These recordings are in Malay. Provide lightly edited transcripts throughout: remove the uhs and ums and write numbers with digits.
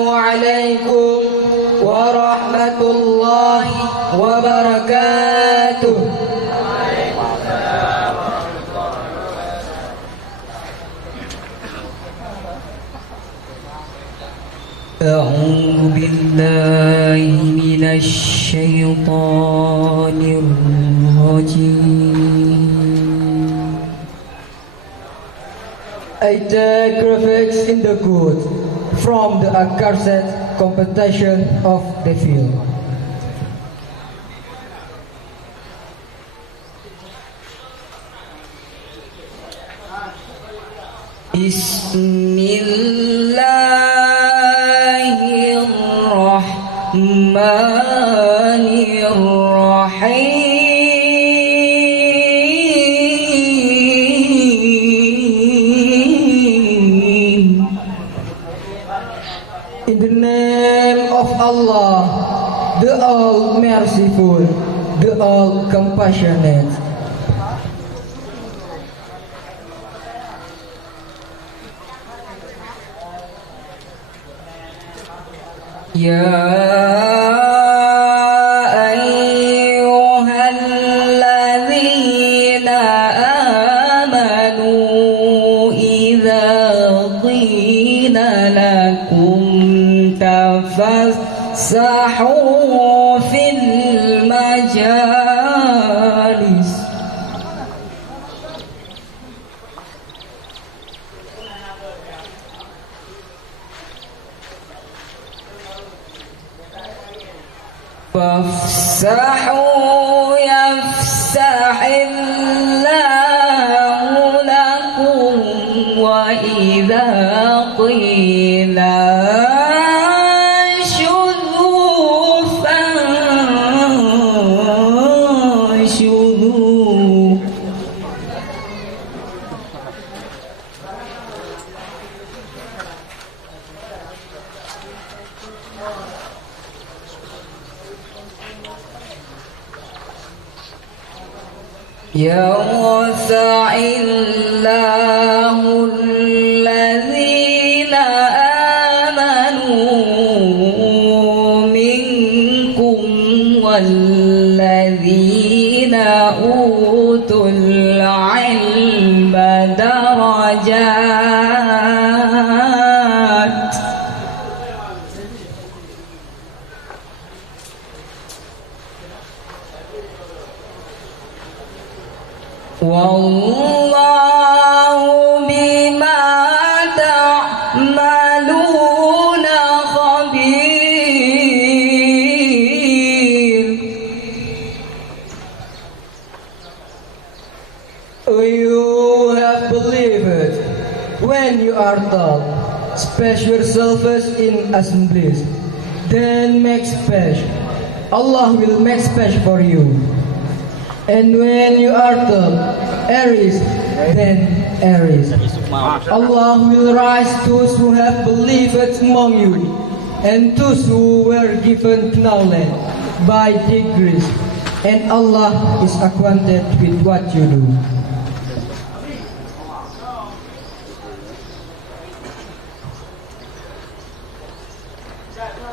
Assalamualaikum warahmatullahi wabarakatuh. أعوذ بالله من الشيطان الرجيم. I take refuge in the good from the accursed competition of the field. Bismillahirrahmanirrahim. In the name of Allah, the All Merciful, the All Compassionate. Ya ayyuhalladzina amanu idza qila lakum tafassahu fil majalis fafsahu yafsahillahu lakum wa idza qila anshudhu fanshudhu. يرفع الله الذين آمنوا منكم والذين أوتوا العلم درجات. Wallahu bima ta'maluna khabir. You have believed when you are told, space yourself in assemblies, then make space. Allah will make space for you. And when you are told, Aries, then Aries. Allah will rise those who have believed among you, and those who were given knowledge by degrees. And Allah is acquainted with what you do.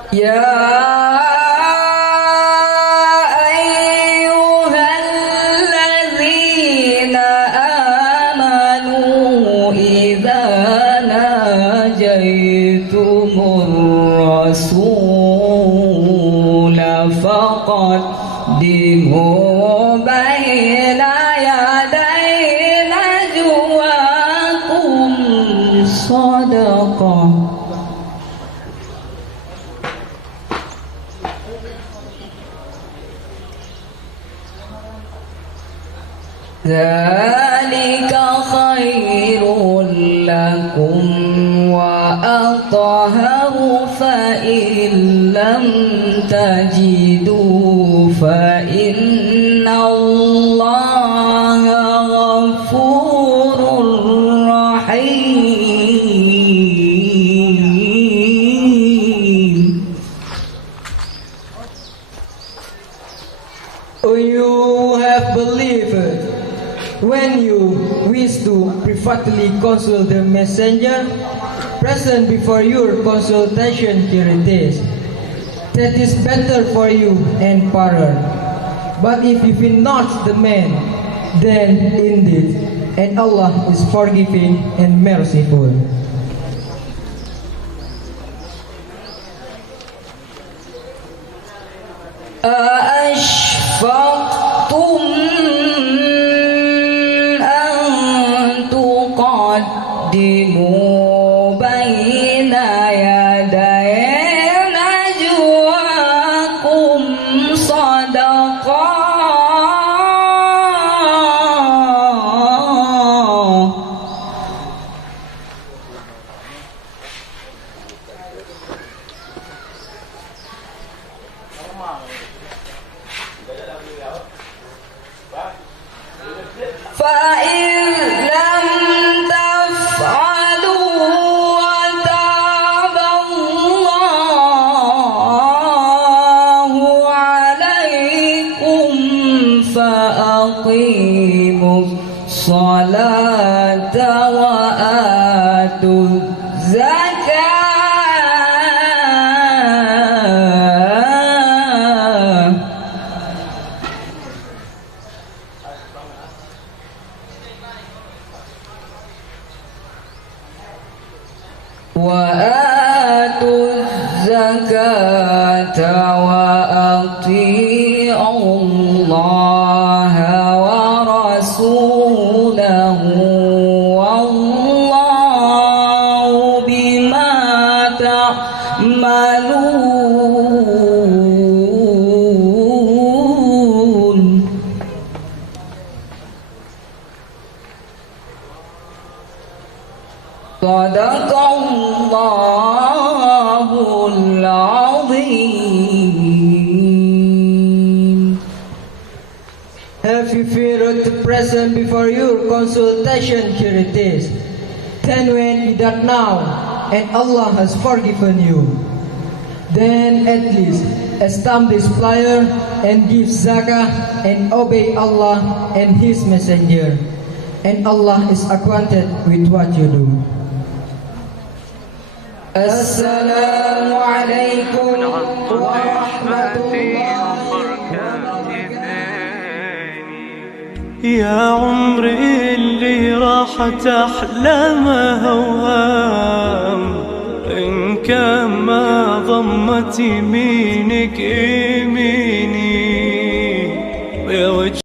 Ya الرسول فقدموا بين يدي نجواكم صدقة. ذلك خير لكم وأطهر فإن لم تجدوا فإن الله غفور رحيم. You have believed when you wish to privately consult the messenger, present before your consultation, here it is. That is better for you and poorer. But if you will not the man, then indeed, and Allah is forgiving and merciful. أَأَشْفَقْتُمْ أَن تُقَدِّمُوا بَيْنَ يَدَيْ نَجْوَاكُمْ صَدَقَاتٍ فَإِن لَّمْ تَفْعَلُوا وَتَابَ اللَّهُ عَلَيْكُمْ فَأَقِيمُوا الصَّلَاةَ وَآتُوا الزَّكَاةَ وَأَطِيعُوا اللَّهَ وَرَسُولَهُ وَاللَّهُ بِمَا تَعْمَلُونَ صدق الله العظيم. Have you feared to present before your consultation, here it is. Then when you don't now, and Allah has forgiven you, then at least establish prayer and give zakah and obey Allah and His Messenger, and Allah is acquainted with what you do. السلام عليكم ورحمة الله وبركاته. يا عمري اللي راحت أحلامها وهام، إن كان ما ضمت يمينك